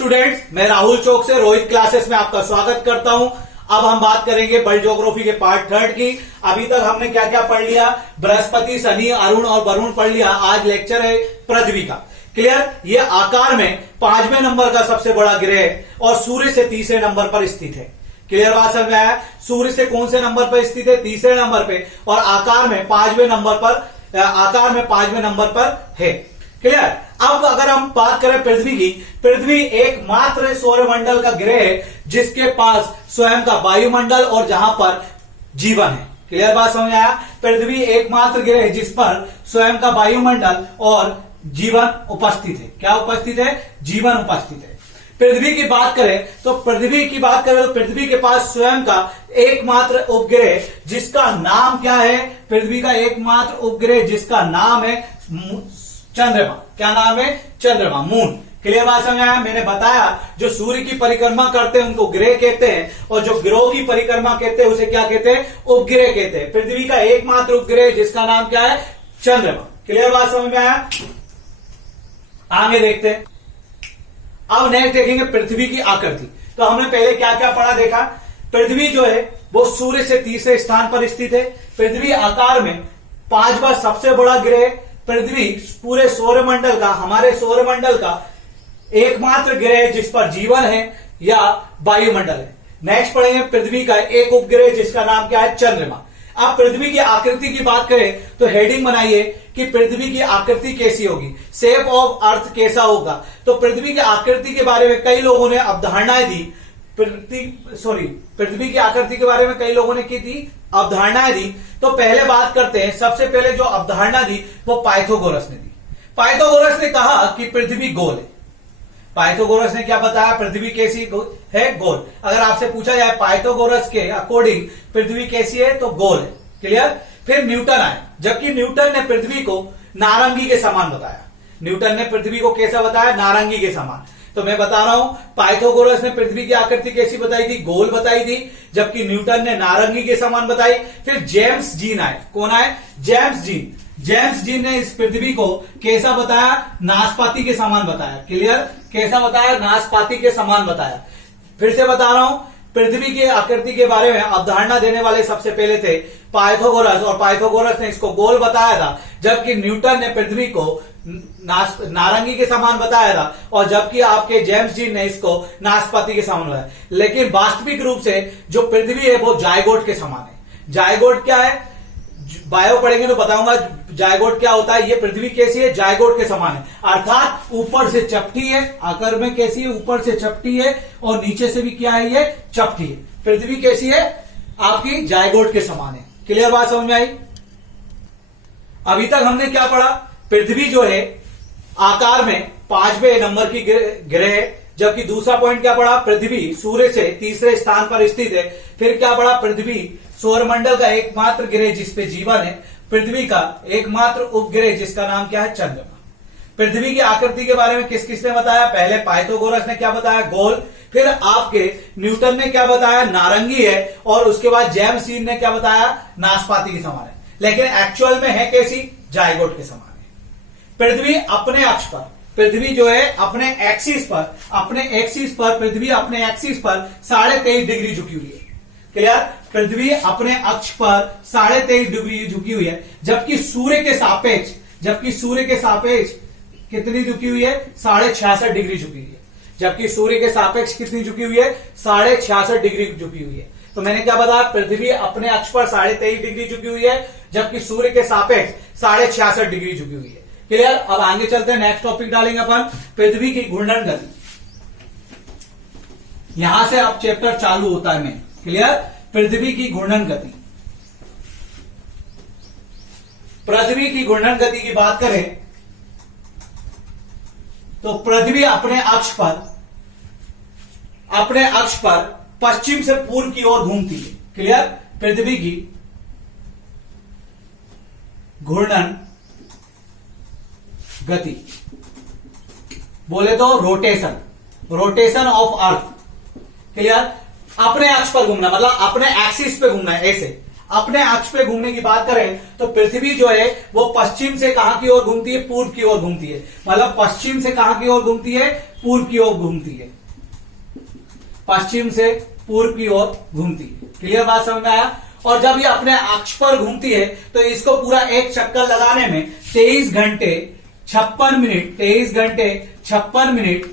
Students, मैं राहुल चौक से Rohit classes में आपका स्वागत करता हूं। अब हम बात करेंगे वर्ल्ड ज्योग्राफी के पार्ट 3 की। अभी तक हमने क्या क्या पढ़ लिया? बृहस्पति, शनि, अरुण और वरुण पढ़ लिया। आज लेक्चर है पृथ्वी का। क्लियर? ये आकार में 5वें नंबर का सबसे बड़ा ग्रह है और सूर्य से तीसरे नंबर पर स्थित है। क्लियर बात समझ में आया? सूर्य से कौन से नंबर पर स्थित है? तीसरे नंबर पे, और आकार में 5वें नंबर पर है। क्लियर? अब अगर हम बात करें पृथ्वी की, पृथ्वी एकमात्र सौरमंडल का ग्रह है जिसके पास स्वयं का वायुमंडल और जहां पर जीवन है। क्लियर बात समझ आया? पृथ्वी एकमात्र ग्रह है जिस पर स्वयं का वायुमंडल और जीवन उपस्थित है। क्या उपस्थित है? जीवन उपस्थित है। पृथ्वी की बात करें तो पृथ्वी के पास स्वयं का एकमात्र उपग्रह जिसका नाम क्या है? पृथ्वी का एकमात्र उपग्रह जिसका नाम है चंद्रमा। क्या नाम है? चंद्रमा, मून। क्लियर बात समझ आया? मैंने बताया जो सूर्य की परिक्रमा करते हैं उनको ग्रह कहते हैं, और जो ग्रहों की परिक्रमा कहते हैं उसे क्या कहते हैं? उपग्रह कहते हैं। पृथ्वी का एकमात्र उपग्रह जिसका नाम क्या है? चंद्रमा। क्लियर बात समझ में आया? आगे देखते हैं। अब नेक्स्ट देखेंगे पृथ्वी की आकृति। तो हमने पहले क्या क्या पढ़ा देखा? पृथ्वी जो है वो सूर्य से तीसरे स्थान पर स्थित है। पृथ्वी आकार में 5वां सबसे बड़ा ग्रह। पृथ्वी पूरे सौरमंडल का, हमारे सौरमंडल का एकमात्र ग्रह है जिस पर जीवन है या वायुमंडल है। नेक्स्ट पढ़ेंगे पृथ्वी का एक उपग्रह जिसका नाम क्या है? चंद्रमा। अब पृथ्वी की आकृति की बात करें तो हेडिंग बनाइए कि पृथ्वी की आकृति कैसी होगी, शेप ऑफ अर्थ कैसा होगा। तो पृथ्वी की आकृति के बारे में कई लोगों ने अवधारणाएं दी। पृथ्वी की आकृति के बारे में कई लोगों ने की थी अवधारणाएं दी। तो पहले बात करते हैं, सबसे पहले जो अवधारणा दी वो पाइथागोरस ने दी। पाइथागोरस ने कहा कि पृथ्वी गोल है। पाइथागोरस ने क्या बताया? पृथ्वी कैसी है? गोल। अगर आपसे पूछा जाए पाइथागोरस के अकॉर्डिंग पृथ्वी कैसी है तो गोल है। क्लियर? फिर न्यूटन आए, जबकि न्यूटन ने पृथ्वी को नारंगी के समान बताया। न्यूटन ने पृथ्वी को कैसा बताया? नारंगी के समान। तो मैं बता रहा हूं पाइथागोरस ने पृथ्वी की आकृति कैसी बताई थी? गोल बताई थी, जबकि न्यूटन ने नारंगी के समान बताई। फिर जेम्स जीन आए। कौन आए? जेम्स जीन ने इस पृथ्वी को कैसा बताया? नाशपाती के समान बताया। क्लियर? कैसा बताया? नाशपाती के समान बताया। फिर से बता रहा हूं, पृथ्वी की आकृति के बारे में अवधारणा देने वाले सबसे पहले थे पाइथागोरस, और पाइथागोरस ने इसको गोल बताया था, जबकि न्यूटन ने पृथ्वी को नारंगी के समान बताया था, और जबकि आपके जेम्स जीन ने इसको नाशपाती के समान बताया। लेकिन वास्तविक रूप से जो पृथ्वी है वो जायगोट के समान है। जायगोट क्या है? बायो पढ़ेंगे तो बताऊंगा जायगोट क्या होता है। ये पृथ्वी कैसी है? जायगोट के समान है, अर्थात ऊपर से चपटी है। आकार में कैसी है? ऊपर से चपटी है, और नीचे से भी क्या है? ये चपटी है। पृथ्वी कैसी है? आपकी जायगोट के समान है। क्लियर बात समझ में आई? अभी तक हमने क्या पढ़ा? पृथ्वी जो है आकार में 5वें नंबर की ग्रह है, जबकि दूसरा पॉइंट क्या पढ़ा? पृथ्वी सूर्य से तीसरे स्थान पर स्थित है। फिर क्या पढ़ा? पृथ्वी सौरमंडल का एकमात्र ग्रह जिसपे जीवन है। पृथ्वी का एकमात्र उपग्रह जिसका नाम क्या है? चंद्रमा। पृथ्वी की आकृति के बारे में किस किसने बताया? पहले पाइथागोरस ने क्या बताया? गोल। फिर आपके न्यूटन ने क्या बताया? नारंगी है। और उसके बाद जेम्स जीन ने क्या बताया? नाशपाती के समान है। लेकिन एक्चुअल में है कैसी? जायगोट के समान है। पृथ्वी अपने अक्ष पर, पृथ्वी जो है अपने एक्सिस पर पृथ्वी अपने एक्सिस पर 23.5 डिग्री झुकी हुई है। क्लियर? पृथ्वी अपने अक्ष पर 23.5 डिग्री झुकी हुई है, जबकि सूर्य के सापेक्ष कितनी झुकी हुई है? 66.5 डिग्री झुकी हुई है। जबकि सूर्य के सापेक्ष कितनी झुकी हुई है? 66.5 डिग्री झुकी हुई है। तो मैंने क्या बताया? पृथ्वी अपने अक्ष पर 23.5 डिग्री झुकी हुई है, जबकि सूर्य के सापेक्ष 66.5 डिग्री झुकी हुई है। क्लियर? अब आगे चलते हैं, नेक्स्ट टॉपिक डालेंगे अपन पृथ्वी की घूर्णन गति। यहां से अब चैप्टर चालू होता है में। क्लियर? पृथ्वी की घूर्णन गति। पृथ्वी की घूर्णन गति की बात करें तो पृथ्वी अपने अक्ष पर पश्चिम से पूर्व की ओर घूमती है। क्लियर? पृथ्वी की घूर्णन गति बोले तो रोटेशन ऑफ अर्थ। क्लियर? अपने अक्ष पर घूमना मतलब अपने एक्सिस पे घूमना है। ऐसे अपने अक्ष पे घूमने की बात करें तो पृथ्वी जो है वो पश्चिम से कहां की ओर घूमती है, पूर्व की ओर घूमती है। मतलब पश्चिम से कहां की ओर घूमती है, पूर्व की ओर घूमती है, पश्चिम से पूर्व की ओर घूमती है। क्लियर बात समझ में आया। और जब ये अपने अक्ष पर घूमती है तो इसको पूरा एक चक्कर लगाने में 23 घंटे 56 मिनट 23 घंटे 56 मिनट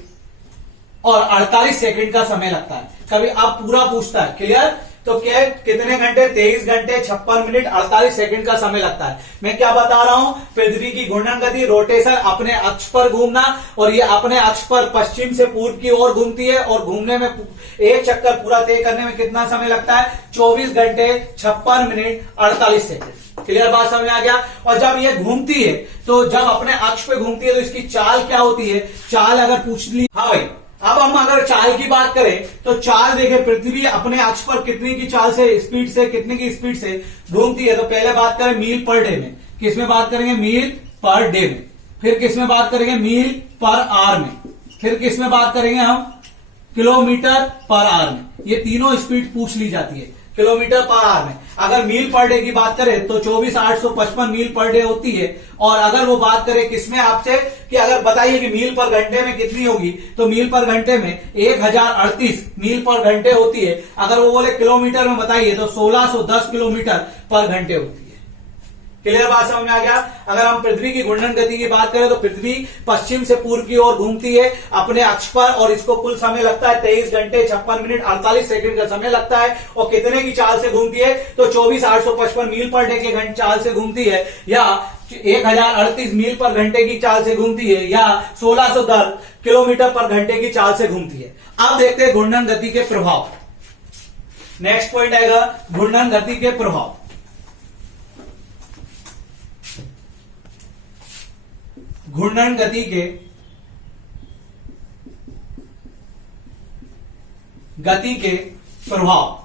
और 48 सेकंड का समय लगता है। कभी आप पूरा पूछता है, क्लियर, तो क्या कितने घंटे, 23 घंटे 56 मिनट 48 सेकंड का समय लगता है। मैं क्या बता रहा हूं, पृथ्वी की घूर्णन गति, रोटेशन, अपने अक्ष पर घूमना, और ये अपने अक्ष पर पश्चिम से पूर्व की ओर घूमती है और घूमने में एक चक्कर पूरा तय करने में कितना समय लगता है, 24 घंटे 56 मिनट 48 सेकंड। क्लियर बात समझ में आ गया। और जब ये घूमती है तो जब अपने अक्ष पे घूमती है तो इसकी चाल क्या होती है, चाल अगर पूछ ली, हाँ भाई, अब हम अगर चाल की बात करें तो चाल देखें, पृथ्वी अपने अक्ष पर कितनी की चाल से, स्पीड से, कितने की स्पीड से घूमती है। तो पहले बात करें मील पर डे में, किसमें बात करेंगे, मील पर डे में। फिर किसमें बात करेंगे, मील पर आवर में। फिर किसमें बात करेंगे हम, किलोमीटर पर आवर में। ये तीनों स्पीड पूछ ली जाती है किलोमीटर पर आवर में। अगर मील पर डे की बात करें तो 24,855 मील पर डे होती है। और अगर वो बात करें किसमें आपसे, कि अगर बताइए कि मील पर घंटे में कितनी होगी, तो मील पर घंटे में 1038 मील पर घंटे होती है। अगर वो बोले किलोमीटर में बताइए तो 1610 किलोमीटर पर घंटे होती है। क्लियर बात समझ में आ गया। अगर हम पृथ्वी की घूर्णन गति की बात करें तो पृथ्वी पश्चिम से पूर्व की ओर घूमती है अपने अक्ष पर, और इसको कुल समय लगता है 23 घंटे 56 मिनट 48 सेकंड का समय लगता है। और कितने की चाल से घूमती है, तो 24,855 मील पर डे के चाल से घूमती है, या 1038 मील पर घंटे की चाल से घूमती है, या 1610 किलोमीटर पर घंटे की चाल से घूमती है। अब देखते हैं घूर्णन गति के प्रभाव। नेक्स्ट पॉइंट आएगा घूर्णन गति के प्रभाव। घूर्णन गति के प्रभाव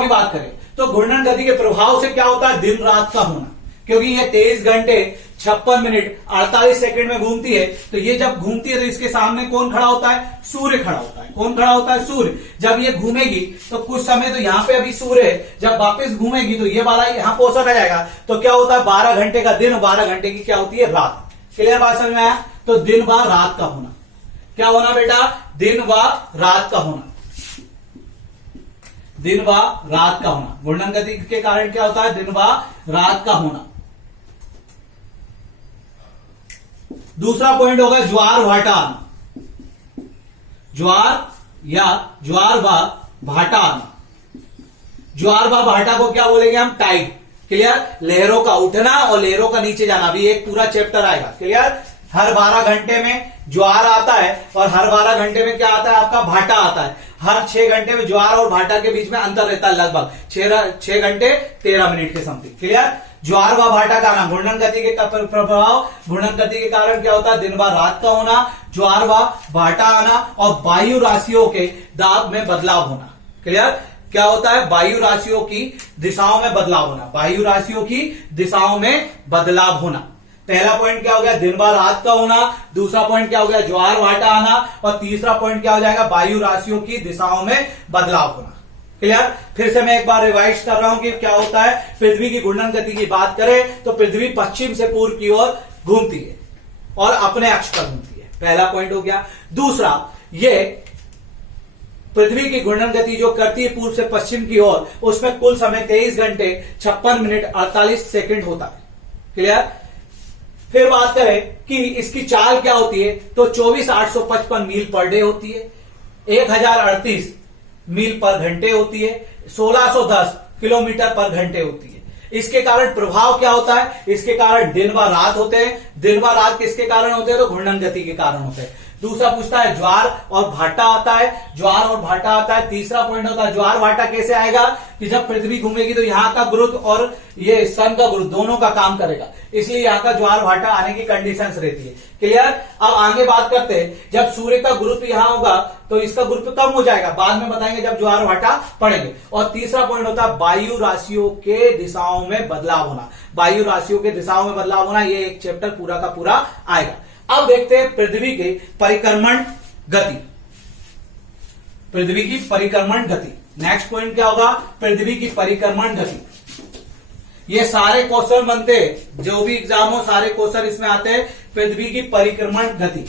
की बात करें तो घूर्णन गति के प्रभाव से क्या होता है, दिन रात का होना। क्योंकि ये 23 घंटे 56 मिनट 48 सेकंड में घूमती है, तो ये जब घूमती है तो इसके सामने कौन खड़ा होता है, सूर्य खड़ा होता है। कौन खड़ा होता है, सूर्य। जब ये घूमेगी तो कुछ समय तो यहां पे अभी सूर्य है, जब वापस घूमेगी तो ये वाला यहां पहुंचा जाएगा, तो क्या होता है, 12 घंटे का दिन, 12 घंटे की क्या होती है, रात। क्लियर बात समझ में आया। तो दिन व रात का होना, क्या होना बेटा, दिन व रात का होना, दिन व रात का होना। घूर्णन गति के कारण क्या होता है, दिन व रात का होना। दूसरा पॉइंट होगा ज्वार भाटा आना। ज्वार या ज्वार व भाटा आना। ज्वार व भाटा को क्या बोलेंगे हम, टाइड। क्लियर, लहरों का उठना और लहरों का नीचे जाना, अभी एक पूरा चैप्टर आएगा। क्लियर, हर 12 घंटे में ज्वार आता है और हर 12 घंटे में क्या आता है, आपका भाटा आता है। हर 6 घंटे में ज्वार और भाटा के बीच में अंतर रहता है, लगभग 6 घंटे 13 मिनट के समथिंग। क्लियर, ज्वार व भाटा का आना, घूर्णन गति के प्रभाव। घूर्णन गति के कारण क्या होता है, दिन व रात का होना, ज्वार व भाटा आना, और वायु राशियों के दाब में बदलाव होना। क्लियर, क्या होता है, वायु राशियों की दिशाओं में बदलाव होना, वायु राशियों की दिशाओं में बदलाव होना। पहला पॉइंट क्या हो गया, दिन व रात का होना। दूसरा पॉइंट क्या हो गया, ज्वार भाटा आना। और तीसरा पॉइंट क्या हो जाएगा, वायु राशियों की दिशाओं में बदलाव होना। क्लियर, फिर से मैं एक बार रिवाइज कर रहा हूं कि क्या होता है। पृथ्वी की घूर्णन गति की बात करें तो पृथ्वी पश्चिम से पूर्व की ओर घूमती है और अपने अक्ष पर घूमती है, पहला पॉइंट हो गया। दूसरा, ये पृथ्वी की घूर्णन गति जो करती है पूर्व से पश्चिम की ओर, उसमें कुल समय 23 घंटे 56 मिनट 48 सेकंड होता है। क्लियर, फिर बात करें कि इसकी चाल क्या होती है, तो 24,855 मील पर डे होती है, 1038 मील पर घंटे होती है, 1610 किलोमीटर पर घंटे होती है। इसके कारण प्रभाव क्या होता है, इसके कारण दिन व रात होते हैं। दिन व रात किसके कारण होते हैं, तो घूर्णन गति के कारण होते हैं। दूसरा पूछता है ज्वार और भाटा आता है, ज्वार और भाटा आता है। तीसरा पॉइंट होता है ज्वार भाटा कैसे आएगा, कि जब पृथ्वी घूमेगी तो यहां का गुरुत्व और ये सन का गुरुत्व दोनों का काम करेगा, इसलिए यहां का ज्वार भाटा आने की कंडीशंस रहती है। क्लियर, अब आगे बात करते हैं, जब सूर्य का गुरुत्व यहां होगा तो इसका गुरुत्व कम हो जाएगा, बाद में बताएंगे जब ज्वार भाटा पड़ेंगे। और तीसरा पॉइंट होता है वायु राशियों के दिशाओं में बदलाव होना। वायु राशियों के दिशाओं में बदलाव होना, ये एक चैप्टर पूरा का पूरा आएगा। अब देखते हैं पृथ्वी के परिक्रमण गति। पृथ्वी की परिक्रमण गति नेक्स्ट पॉइंट क्या होगा, पृथ्वी की परिक्रमण गति। ये सारे क्वेश्चन बनते हैं, जो भी एग्जाम हो सारे क्वेश्चन इसमें आते हैं। पृथ्वी की परिक्रमण गति,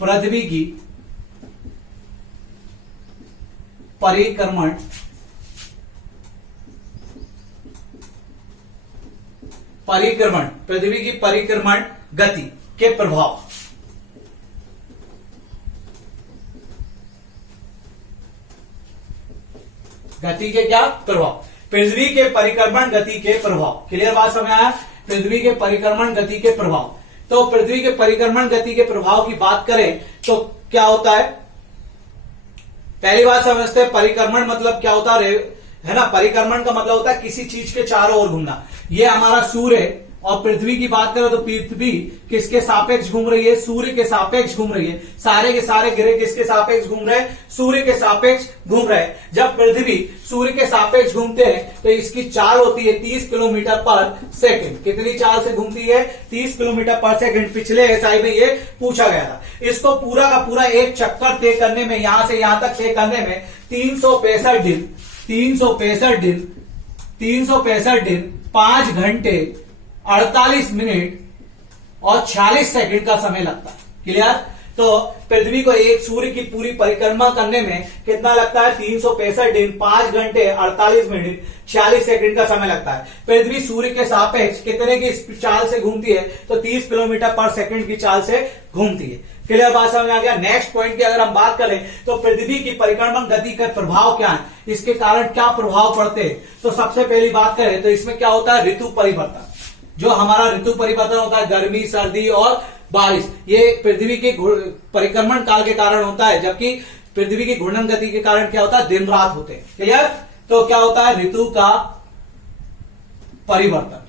पृथ्वी की परिक्रमण पृथ्वी की परिक्रमण गति के प्रभाव। गति के क्या प्रभाव, पृथ्वी के परिक्रमण गति के प्रभाव। क्लियर बात समझ आया, पृथ्वी के परिक्रमण गति के प्रभाव। तो पृथ्वी के परिक्रमण गति के प्रभाव की बात करें तो क्या होता है, पहली बात समझते हैं परिक्रमण मतलब क्या होता है ना। परिक्रमण का मतलब होता है किसी चीज के चारों ओर घूमना। ये हमारा सूर्य है और पृथ्वी की बात करें तो पृथ्वी किसके सापेक्ष घूम रही है, सूर्य के सापेक्ष घूम रही है। सारे के सारे ग्रह किसके सापेक्ष घूम रहे हैं, सूर्य के सापेक्ष घूम रहे हैं। जब पृथ्वी सूर्य के सापेक्ष घूमते हैं तो इसकी चाल होती है 30 किलोमीटर पर सेकंड। कितनी चाल से घूमती है, 30 किलोमीटर पर सेकंड। पिछले एसआई में ये पूछा गया था। इसको पूरा का पूरा एक चक्कर तय करने में, यहां से यहां तक तय करने में 365 दिन 5 घंटे 48 मिनट और 46 सेकंड का समय लगता है। क्लियर। तो पृथ्वी को एक सूर्य की पूरी परिक्रमा करने में कितना लगता है, 365 दिन 5 घंटे 48 मिनट 46 सेकंड का समय लगता है। पृथ्वी सूर्य के सापेक्ष कितने की चाल से घूमती है, तो 30 किलोमीटर पर सेकंड की चाल से घूमती है। क्लियर बात समझ आ गया। नेक्स्ट पॉइंट की अगर हम बात करें तो पृथ्वी की परिक्रमण गति का प्रभाव क्या है, इसके कारण क्या प्रभाव पड़ते हैं। तो सबसे पहली बात करें तो इसमें क्या होता है, ऋतु परिवर्तन। जो हमारा ऋतु परिवर्तन होता है, गर्मी सर्दी और बारिश, ये पृथ्वी के परिक्रमण काल के कारण होता है। जबकि पृथ्वी की घूर्णन गति के कारण क्या होता है, दिन रात होते हैं। क्लियर। तो क्या होता है, ऋतु का परिवर्तन।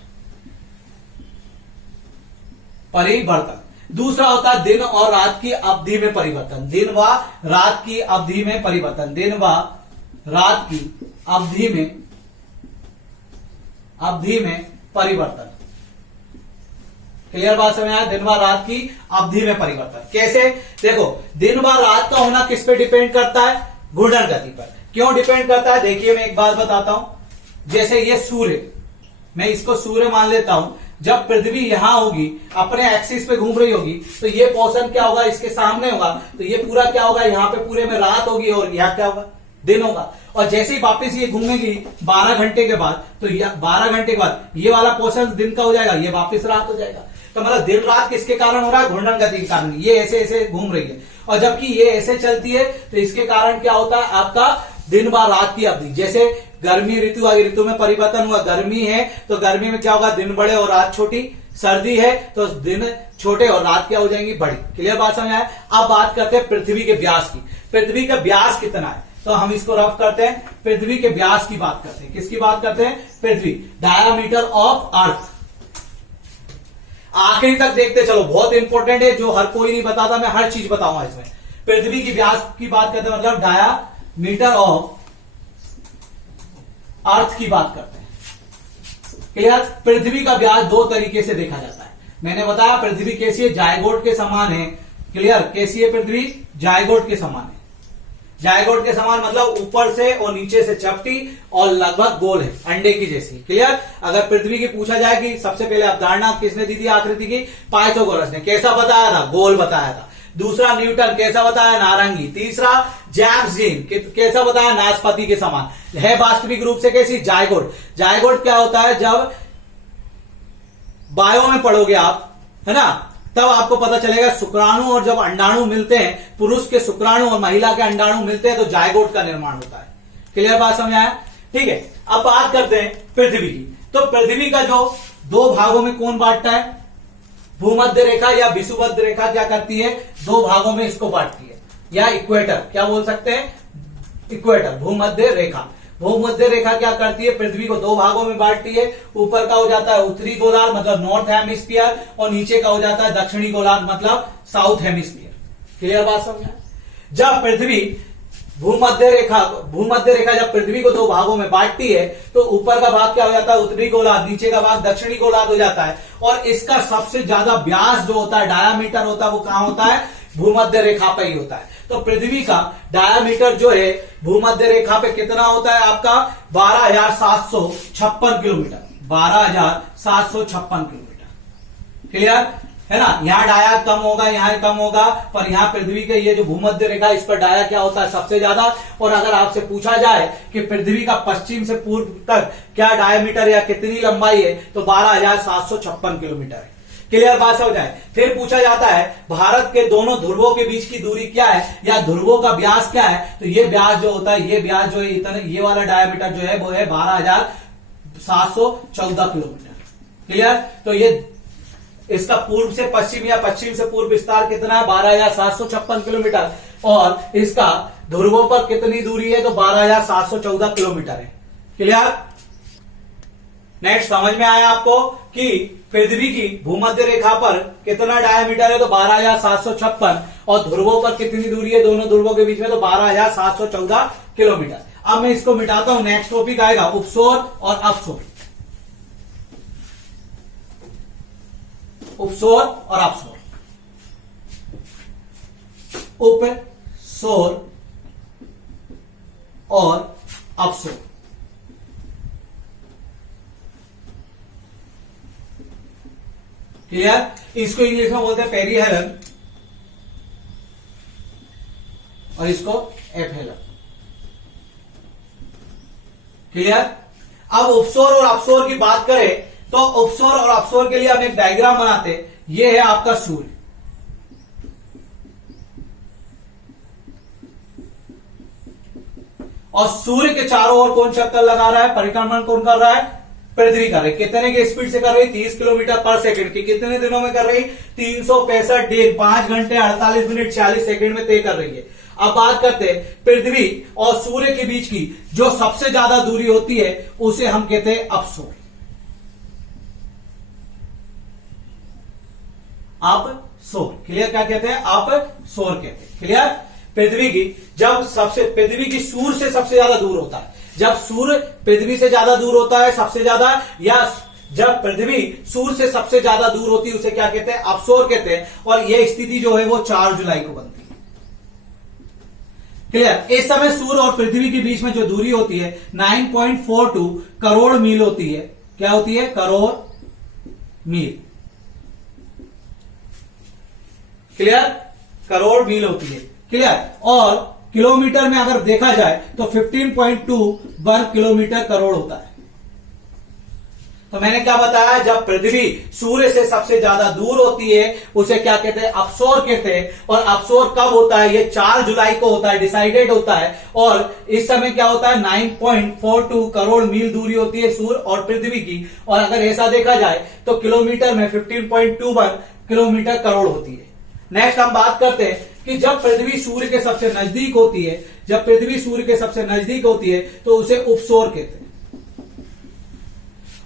दूसरा होता है दिन और रात की अवधि में परिवर्तन। दिन व रात की अवधि में परिवर्तन। दिन व रात की अवधि में परिवर्तन। क्लियर बात समझ आया, दिन व रात की अवधि में परिवर्तन। कैसे, देखो दिन व रात का होना किस पे डिपेंड करता है, घूर्णन गति पर। क्यों डिपेंड करता है, देखिए मैं एक बात बताता हूं। जैसे ये सूर्य, मैं इसको सूर्य मान लेता हूं। जब पृथ्वी यहां होगी, अपने एक्सिस पे घूम रही होगी, तो ये पोर्शन क्या होगा, इसके सामने होगा। तो ये पूरा क्या होगा, यहाँ पे पूरे में रात होगी और यहाँ क्या होगा, दिन होगा। और जैसे ही वापस ये घूमेगी 12 घंटे के बाद, तो 12 घंटे के बाद ये वाला पोर्शन दिन का हो जाएगा, ये वापस रात हो जाएगा। तो मतलब दिन रात किसके कारण हो रहा है, घूर्णन गति के कारण। ये ऐसे ऐसे घूम रही है और जबकि ये ऐसे चलती है तो इसके कारण क्या होता है, आपका दिन व रात की अवधि। जैसे गर्मी ऋतु आ गई, ऋतु में परिवर्तन हुआ। गर्मी है तो गर्मी में क्या होगा, दिन बड़े और रात छोटी। सर्दी है तो दिन छोटे और रात क्या हो जाएंगी, बड़ी। क्लियर बात समझ आया। अब बात करते हैं पृथ्वी के व्यास की। पृथ्वी का व्यास कितना है, तो हम इसको रफ करते हैं। पृथ्वी के व्यास की बात करते हैं। किसकी बात करते हैं, पृथ्वी, डायामीटर ऑफ अर्थ। आखिरी तक देखते चलो, बहुत इंपॉर्टेंट है, जो हर कोई नहीं बताता, मैं हर चीज बताऊंगा इसमें। पृथ्वी की व्यास की बात करते हैं, मतलब डायामीटर ऑफ अर्थ की बात करते हैं। क्लियर। पृथ्वी का व्यास दो तरीके से देखा जाता है। मैंने बताया पृथ्वी कैसी है, जायगोट के समान है। क्लियर। कैसी है पृथ्वी, जायगोट के समान है। जायगोट के समान मतलब ऊपर से और नीचे से चपटी और लगभग गोल है, अंडे की जैसी। क्लियर। अगर पृथ्वी की पूछा जाए कि सबसे पहले अवधारणा किसने दी थी आकृति की, पाइथागोरस ने। कैसा बताया था, गोल बताया था। दूसरा न्यूटन, कैसा बताया, नारंगी। तीसरा जेम्स जीन, कैसा बताया, नाशपाती के समान। है वास्तविक रूप से कैसी, जायगोट। जायगोट क्या होता है, जब बायो में पढ़ोगे आप, है ना, तब आपको पता चलेगा शुक्राणु और जब अंडाणु मिलते हैं, पुरुष के शुक्राणु और महिला के अंडाणु मिलते हैं तो जायगोट का निर्माण होता है। क्लियर बात समझ आया। ठीक है। अब बात करते हैं पृथ्वी की। तो पृथ्वी का जो दो भागों में कौन बांटता है, भूमध्य रेखा या विषुवत रेखा क्या करती है, दो भागों में इसको बांटती है, या इक्वेटर, क्या बोल सकते हैं, इक्वेटर, भूमध्य रेखा। भूमध्य रेखा क्या करती है, पृथ्वी को दो भागों में बांटती है। ऊपर का हो जाता है उत्तरी गोलार्ध मतलब नॉर्थ हेमिस्फीयर, और नीचे का हो जाता है दक्षिणी गोलार्ध मतलब साउथ हेमिस्फीयर। क्लियर बात समझा। जब पृथ्वी भूमध्य रेखा जब पृथ्वी को दो भागों में बांटती है तो ऊपर का भाग क्या हो जाता है, उत्तरी गोलार्ध, नीचे का भाग दक्षिणी गोलार्ध हो जाता है। और इसका सबसे ज्यादा व्यास जो होता है, डायामीटर होता है, वो कहां होता है, भूमध्य रेखा पर ही होता है। तो पृथ्वी का डायामीटर जो है भूमध्य रेखा पे कितना होता है आपका 12,756 किलोमीटर, 12,756 किलोमीटर। क्लियर है ना। यहाँ डाया कम होगा, यहाँ कम होगा, पर यहाँ पृथ्वी के ये जो भूमध्य रेखा इस पर डाया क्या होता है सबसे ज्यादा। और अगर आपसे पूछा जाए कि पृथ्वी का पश्चिम से पूर्व तक क्या डायमीटर या कितनी लंबाई है, तो 12,756 किलोमीटर है। क्लियर बात समझ आए। फिर पूछा जाता है भारत के दोनों ध्रुवों के बीच की दूरी क्या है या ध्रुवों का व्यास क्या है, तो ये व्यास जो होता है, ये व्यास जो है इतना, ये वाला डायमीटर जो है वो है 12,714 किलोमीटर। क्लियर। तो ये इसका पूर्व से पश्चिम या पश्चिम से पूर्व विस्तार कितना है 12,756 किलोमीटर, और इसका ध्रुवों पर कितनी दूरी है तो 12,714 किलोमीटर है। क्लियर। नेक्स्ट समझ में आया आपको कि पृथ्वी की भूमध्य रेखा पर कितना डायमीटर है तो 12,756, और ध्रुवों पर कितनी दूरी है दोनों ध्रुवों के बीच में तो 12,714 किलोमीटर। अब मैं इसको मिटाता हूं, नेक्स्ट टॉपिक आएगा उपसौर और अपसौर। उपसौर और अपसौर। उपसौर और अपसौर। क्लियर। इसको इंग्लिश में बोलते हैं पेरीहेलन और इसको एपहेलन। क्लियर। अब उपसौर और अपसौर की बात करें तो उपसौर और अपसौर के लिए हम एक डायग्राम बनाते हैं। यह है आपका सूर्य, और सूर्य के चारों ओर कौन चक्कर लगा रहा है, परिक्रमण कौन कर रहा है, पृथ्वी कर रही। कितने की स्पीड से कर रही, 30 किलोमीटर पर सेकंड की। कितने दिनों में कर रही, 365 दिन, 5 घंटे 48 मिनट 46 सेकंड में तय कर रही है। अब बात करते हैं पृथ्वी और सूर्य के बीच की जो सबसे ज्यादा दूरी होती है उसे हम कहते हैं अपसौर। अपसौर। क्लियर। क्या कहते हैं, अपसौर कहते हैं। क्लियर। पृथ्वी की जब सबसे, पृथ्वी की सूर्य से सबसे ज्यादा दूर होता है, जब सूर्य पृथ्वी से ज्यादा दूर होता है सबसे ज्यादा, या जब पृथ्वी सूर्य से सबसे ज्यादा दूर होती है उसे क्या कहते हैं, अपसौर कहते हैं। और यह स्थिति जो है वो 4 जुलाई को बनती है। क्लियर। इस समय सूर्य और पृथ्वी के बीच में जो दूरी होती है 9.42 करोड़ मील होती है। क्या होती है, करोड़ मील। क्लियर। करोड़ मील होती है। क्लियर। और किलोमीटर में अगर देखा जाए तो 15.2 वर्ग किलोमीटर करोड़ होता है। तो मैंने क्या बताया, जब पृथ्वी सूर्य से सबसे ज्यादा दूर होती है उसे क्या कहते हैं, अपसौर कहते हैं। और अपसौर कब होता है, ये 4 जुलाई को होता है, डिसाइडेड होता है। और इस समय क्या होता है, 9.42 करोड़ मील दूरी होती है सूर्य और पृथ्वी की। और अगर ऐसा देखा जाए तो किलोमीटर में 15.21 किलोमीटर करोड़ होती है। नेक्स्ट हम बात करते हैं कि जब पृथ्वी सूर्य के सबसे नजदीक होती है, जब पृथ्वी सूर्य के सबसे नजदीक होती है तो उसे उपसौर कहते हैं।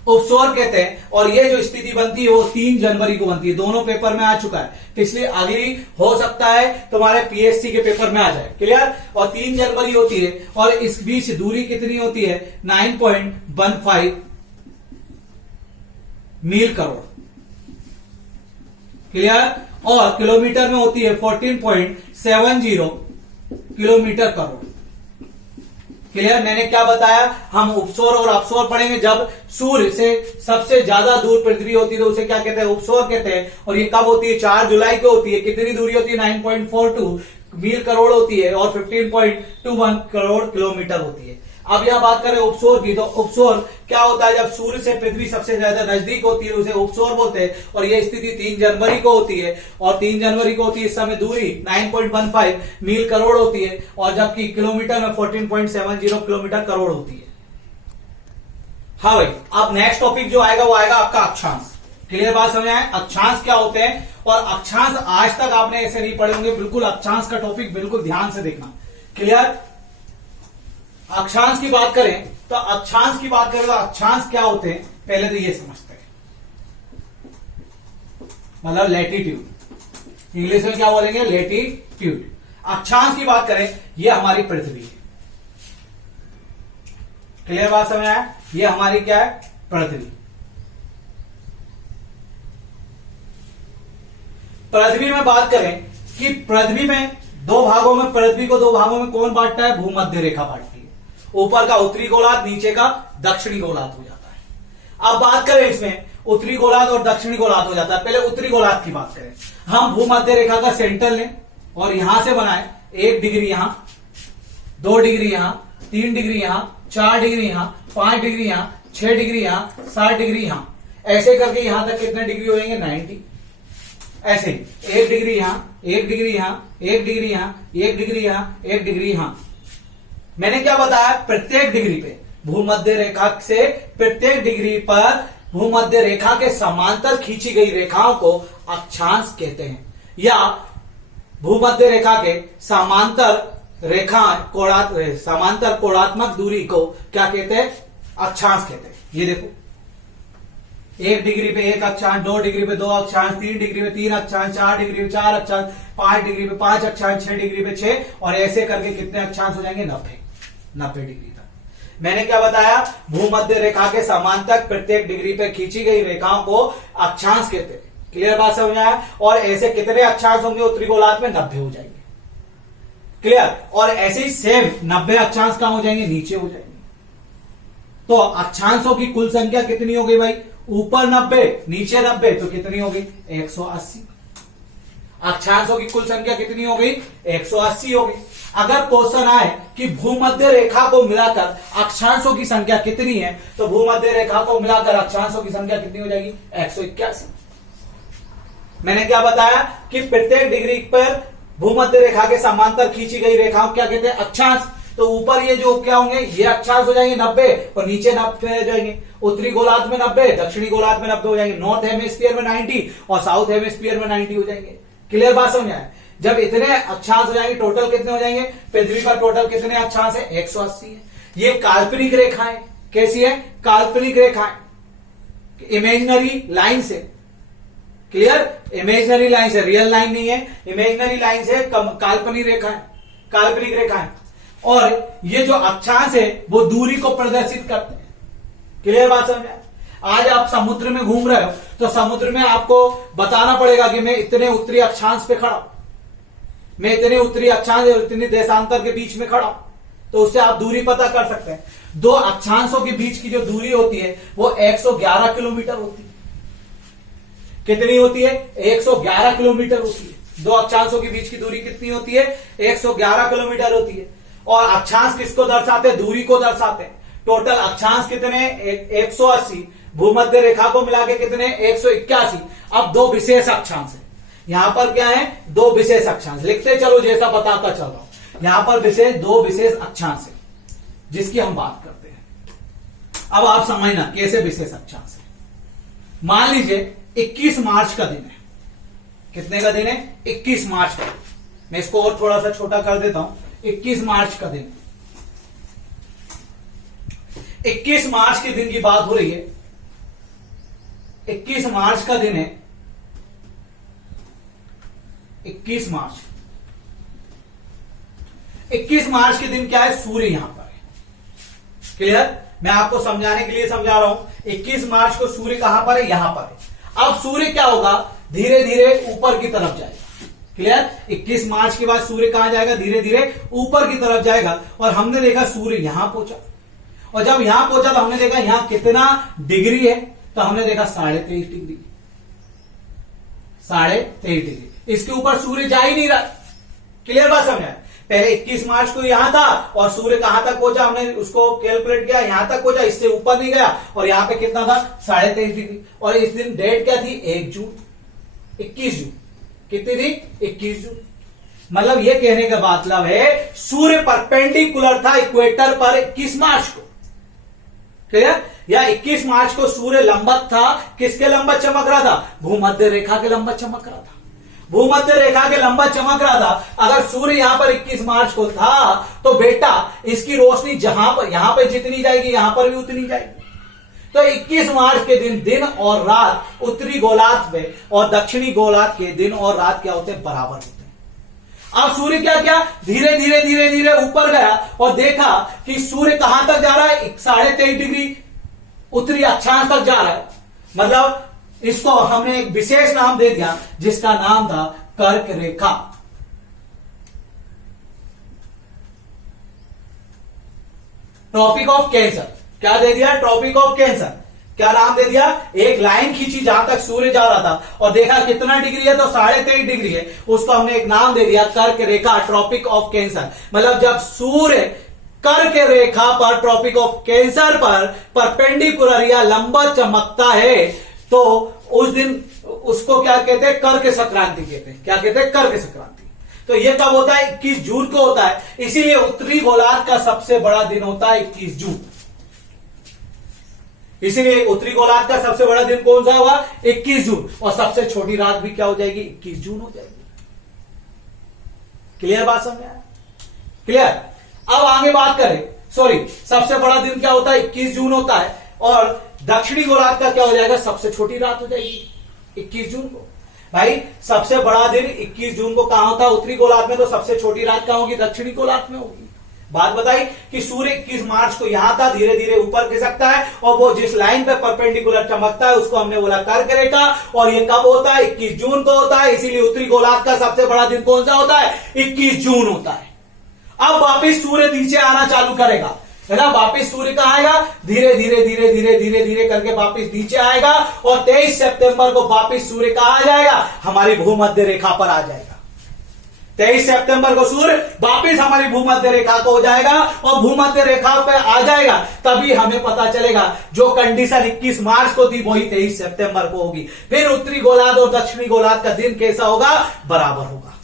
उपसौर कहते हैं। और ये जो स्थिति बनती है वो 3 जनवरी को बनती है। दोनों पेपर में आ चुका है, इसलिए अगली हो सकता है तुम्हारे पीएससी के पेपर में आ जाए। क्लियर। और 3 जनवरी होती है, और इस बीच दूरी कितनी होती है 9.15 मील करोड़। क्लियर। और किलोमीटर में होती है 14.70 किलोमीटर करोड़। क्लियर। मैंने क्या बताया, हम उपसौर और अपसौर पढ़ेंगे। जब सूर्य से सबसे ज्यादा दूर पृथ्वी होती है तो उसे क्या कहते हैं, उपसौर कहते हैं। और ये कब होती है, 4 जुलाई को होती है। कितनी दूरी होती है, 9.42 मील करोड़ होती है, और 15.21 करोड़ किलोमीटर होती है। अब यह बात करें उपसौर की, तो उपसौर क्या होता है, जब सूर्य से पृथ्वी सबसे ज्यादा नजदीक होती है उसे उपसौर बोलते हैं। और यह स्थिति 3 जनवरी को होती है, और 3 जनवरी को होती है। इस समय दूरी 9.15 मील करोड़ होती है, और जबकि किलोमीटर में 14.70 किलोमीटर करोड़ होती है। हाँ भाई, अब नेक्स्ट टॉपिक जो आएगा वो आएगा आपका अक्षांश। क्लियर बात समझ आए। अक्षांश क्या होते हैं, और अक्षांश आज तक आपने ऐसे नहीं पढ़े होंगे। बिल्कुल अक्षांश का टॉपिक बिल्कुल ध्यान से देखना। क्लियर। अक्षांश की बात करें तो अक्षांश की बात करें तो अक्षांश क्या होते हैं पहले तो ये समझते हैं, मतलब लैटिट्यूड। इंग्लिश में क्या बोलेंगे, लैटिट्यूड। अक्षांश की बात करें, ये हमारी पृथ्वी है। क्लियर बात समझ आया। ये हमारी क्या है, पृथ्वी। पृथ्वी में बात करें कि पृथ्वी में दो भागों में, पृथ्वी को दो भागों में कौन बांटता है? भूमध्य रेखा बांटती है। ऊपर का उत्तरी गोलार्ध, नीचे का दक्षिणी गोलार्ध हो जाता है। अब बात करें इसमें उत्तरी गोलार्ध और दक्षिणी गोलार्ध हो जाता है। पहले उत्तरी गोलार्ध की बात करें। हम भूमध्य रेखा का सेंटर लें और यहां से बनाए 1 डिग्री यहां, 2 डिग्री यहां, 3 डिग्री यहां, 4 डिग्री यहां, 5 डिग्री यहां, 6 डिग्री यहां, 7 डिग्री यहां, ऐसे करके यहां तक कितने डिग्री हो जाएंगे? 90। ऐसे 1 डिग्री यहां, 1 डिग्री यहां, 1 डिग्री यहां, 1 डिग्री यहां, 1 डिग्री यहां। मैंने क्या बताया? प्रत्येक डिग्री पे भूमध्य रेखा से प्रत्येक डिग्री पर भूमध्य रेखा के समांतर खींची गई रेखाओं को अक्षांश कहते हैं, या भूमध्य रेखा के समांतर रेखा समांतर कोणात्मक दूरी को क्या कहते हैं? अक्षांश कहते हैं। ये देखो 1 डिग्री पे 1 अक्षांश, 2 डिग्री पे 2 अक्षांश, 3 डिग्री पे 3 अक्षांश, 4 डिग्री पे 4 अक्षांश, 5 डिग्री पे 5 अक्षांश, 6 डिग्री पे 6, और ऐसे करके कितने अक्षांश हो जाएंगे? 90 डिग्री तक। मैंने क्या बताया? भूमध्य रेखा के समांतर प्रत्येक डिग्री पे खींची गई रेखाओं को अक्षांश कहते हैं। क्लियर बात समझ आया? और ऐसे कितने अक्षांश होंगे उत्तरी गोलार्ध में? 90 हो जाएंगे। क्लियर? और ऐसे ही सेम 90 अक्षांश कहां हो जाएंगे? नीचे हो जाएंगे। तो अक्षांशों की कुल संख्या कितनी हो गई भाई? ऊपर 90, नीचे 90, तो कितनी हो गई? 180। अक्षांशों की कुल संख्या कितनी हो गई? 180 हो गई। अगर क्वेश्चन आए कि भूमध्य रेखा को मिलाकर अक्षांशों की संख्या कितनी है, तो भूमध्य रेखा को मिलाकर अक्षांशों की संख्या कितनी हो जाएगी? 181। मैंने क्या बताया कि प्रत्येक डिग्री पर भूमध्य रेखा के समांतर खींची गई रेखाओं क्या कहते हैं? अक्षांश। तो ऊपर ये जो क्या होंगे? ये अक्षांश हो जाएंगे 90, और नीचे 90 हो जाएंगे। उत्तरी गोलार्ध में 90, दक्षिणी गोलार्ध में 90 हो जाएंगे। नॉर्थ हेमिस्फीयर में 90 और साउथ हेमिस्फीयर में 90 हो जाएंगे। क्लियर बात समझ आए? जब इतने अक्षांश हो जाएंगे, टोटल कितने हो जाएंगे? पृथ्वी पर टोटल कितने अक्षांश है? 180 है। ये काल्पनिक रेखाएं कैसी है? काल्पनिक रेखाएं, इमेजिनरी लाइन से। क्लियर? इमेजिनरी लाइन से, रियल लाइन नहीं है, इमेजिनरी लाइन से काल्पनिक रेखाएं, काल्पनिक रेखाएं। और ये जो अक्षांश है वो दूरी को प्रदर्शित करते हैं। क्लियर बात समझ आए? आज आप समुद्र में घूम रहे हो तो समुद्र में आपको बताना पड़ेगा कि मैं इतने उत्तरी अक्षांश पे खड़ा हूं, मैं इतने उत्तरी अक्षांश और इतने देशांतर के बीच में खड़ा हूं, तो उससे आप दूरी पता कर सकते हैं। दो अक्षांशों के बीच की जो दूरी होती है वो 111 किलोमीटर होती है। कितनी होती है? 111 किलोमीटर होती है। दो अक्षांशों के बीच की दूरी कितनी होती है? 111 किलोमीटर होती है। और अक्षांश किसको दर्शाते हैं? दूरी को दर्शाते हैं। टोटल अक्षांश कितने? 180। भूमध्य रेखा को मिला के कितने? 181। अब दो विशेष अक्षांश है। यहां पर क्या है? दो विशेष अक्षांश। लिखते चलो जैसा बताता चल रहा हूं। यहां पर दो विशेष अक्षांश है जिसकी हम बात करते हैं। अब आप समझना कैसे विशेष अक्षांश है। मान लीजिए 21 मार्च का दिन है। कितने का दिन है? 21 मार्च का। मैं इसको और थोड़ा सा छोटा कर देता हूं। 21 मार्च का दिन, 21 मार्च के दिन की बात हो रही है। 21 मार्च का दिन है। 21 मार्च 21 मार्च के दिन क्या है? सूर्य यहां पर है। क्लियर? मैं आपको समझाने के लिए समझा रहा हूं। 21 मार्च को सूर्य कहां पर है? यहां पर है। अब सूर्य क्या होगा? धीरे धीरे ऊपर की तरफ जाएगा। क्लियर? 21 मार्च के बाद सूर्य कहां जाएगा? धीरे धीरे ऊपर की तरफ जाएगा। और हमने देखा सूर्य यहां पहुंचा, और जब यहां पहुंचा तो हमने देखा यहां कितना डिग्री है, तो हमने देखा 23.5 डिग्री। 23.5 डिग्री। इसके ऊपर सूर्य जा ही नहीं रहा। क्लियर बात समझ आए? पहले 21 मार्च को यहां था और सूर्य कहां तक पहुंचा, हमने उसको कैलकुलेट किया, यहां तक पहुंचा, इससे ऊपर नहीं गया। और यहां पे कितना था? 23.5 डिग्री। और इस दिन डेट क्या थी? 1 जून, 21 जून। कितनी थी? 21 जून। मतलब ये कहने का मतलब है सूर्य परपेंडिकुलर था इक्वेटर पर 21 मार्च को। क्लियर? या 21 मार्च को सूर्य लंबवत था। किसके लंबवत चमक रहा था? भूमध्य रेखा के लंबवत चमक रहा था। भूमध्य रेखा के लंबवत चमक रहा था। अगर सूर्य यहां पर 21 मार्च को था तो बेटा इसकी रोशनी जहां पर यहां पर जितनी जाएगी यहां पर भी उतनी जाएगी। तो 21 मार्च के दिन और रात उत्तरी गोलार्ध में और दक्षिणी गोलार्ध के दिन और रात क्या होते हैं? बराबर होते हैं। अब सूर्य क्या क्या धीरे धीरे धीरे धीरे ऊपर गया और देखा कि सूर्य कहां तक जा रहा है? 23.5 डिग्री उत्तरी अक्षांश तक जा रहा है। मतलब इसको हमने एक विशेष नाम दे दिया जिसका नाम था कर्क रेखा। Tropic of Cancer. क्या दे दिया? Tropic of Cancer. क्या नाम दे दिया? एक लाइन खींची जहां तक सूर्य जा रहा था और देखा कितना डिग्री है, तो 23.5 डिग्री है, उसको हमने एक नाम दे दिया कर्क रेखा, ट्रॉपिक ऑफ कैंसर। मतलब जब सूर्य कर्क रेखा पर, ट्रॉपिक ऑफ कैंसर पर परपेंडिकुलर या लंबवत चमकता है, तो उस दिन उसको क्या कहते हैं? कर्क संक्रांति कहते हैं। क्या कहते हैं? कर्क संक्रांति। तो ये कब होता है? 21 जून को होता है। इसीलिए उत्तरी गोलार्ध का सबसे बड़ा दिन होता है 21 जून। इसीलिए उत्तरी गोलार्ध का सबसे बड़ा दिन कौन सा होगा? 21 जून। और सबसे छोटी रात भी क्या हो जाएगी? 21 जून हो जाएगी। क्लियर बात समझ आया? क्लियर। अब आगे बात करें, सबसे बड़ा दिन क्या होता है? 21 जून होता है। और दक्षिणी गोलार्ध का क्या हो जाएगा? सबसे छोटी रात हो जाएगी 21 जून को। भाई सबसे बड़ा दिन 21 जून को कहां होता है? उत्तरी गोलार्ध में। तो सबसे छोटी रात कहां होगी? दक्षिणी गोलार्ध में होगी। बात बताई कि सूर्य 21 मार्च को यहां था, धीरे धीरे ऊपर खिसकता है और वो जिस लाइन पे परपेंडिकुलर चमकता है उसको हमने बोला कर्क रेखा। और ये कब होता है? 21 जून को होता है। इसीलिए उत्तरी गोलार्ध का सबसे बड़ा दिन कौन सा होता है? 21 जून होता है। अब वापिस सूर्य नीचे आना चालू करेगा, है ना? वापिस सूर्य कहां आएगा? धीरे धीरे धीरे धीरे धीरे धीरे करके वापिस नीचे आएगा और 23 सितंबर को वापिस सूर्य कहां आ जाएगा? हमारी भूमध्य रेखा पर आ जाएगा। 23 सितंबर को सूर्य वापिस हमारी भूमध्य रेखा को हो जाएगा और भूमध्य रेखा पे आ जाएगा। तभी हमें पता चलेगा जो कंडीशन 21 मार्च को थी वही 23 सितंबर को होगी। फिर उत्तरी गोलार्ध और दक्षिणी गोलार्ध का दिन कैसा होगा? बराबर होगा।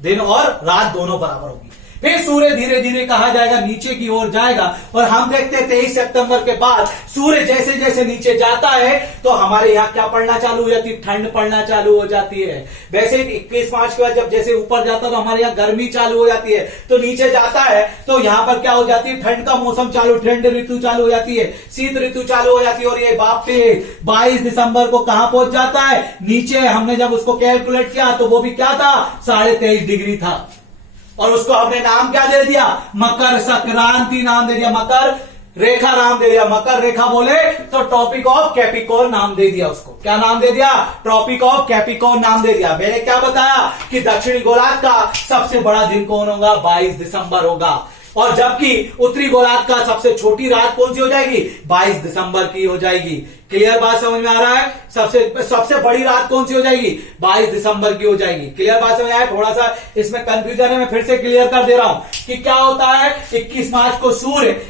दिन और रात दोनों बराबर होगी। फिर सूर्य धीरे धीरे कहा जाएगा? नीचे की ओर जाएगा। और हम देखते हैं 23 सितंबर के बाद सूर्य जैसे जैसे नीचे जाता है तो हमारे यहाँ क्या पड़ना चालू हो जाती है? ठंड पड़ना चालू हो जाती है। वैसे 21 मार्च के बाद जब जैसे ऊपर जाता है तो हमारे यहाँ गर्मी चालू हो जाती है, तो नीचे जाता है तो यहाँ पर क्या हो जाती है? ठंड का मौसम चालू, ठंड ऋतु चालू हो जाती है, शीत ऋतु चालू हो जाती है। और ये 22 दिसंबर को कहां पहुंच जाता है? नीचे। हमने जब उसको कैलकुलेट किया तो वो भी क्या था? 23.5 डिग्री था। और उसको हमने नाम क्या दे दिया? मकर संक्रांति नाम दे दिया, मकर रेखा नाम दे दिया। मकर रेखा बोले तो ट्रॉपिक ऑफ कैप्रिकॉर्न नाम दे दिया उसको। क्या नाम दे दिया? ट्रॉपिक ऑफ कैप्रिकॉर्न नाम दे दिया। मैंने क्या बताया कि दक्षिणी गोलार्ध का सबसे बड़ा दिन कौन होगा? 22 दिसंबर होगा। और जबकि उत्तरी गोलार्ध का सबसे छोटी रात कौन सी हो जाएगी? 22 दिसंबर की हो जाएगी। क्लियर बात समझ में आ रहा है? सबसे बड़ी रात कौन सी हो जाएगी? 22 दिसंबर की हो जाएगी। क्लियर बात समझ आया? थोड़ा सा इसमें कंफ्यूजन है, मैं फिर से क्लियर कर दे रहा हूं कि क्या होता है। 21 मार्च को सूर्य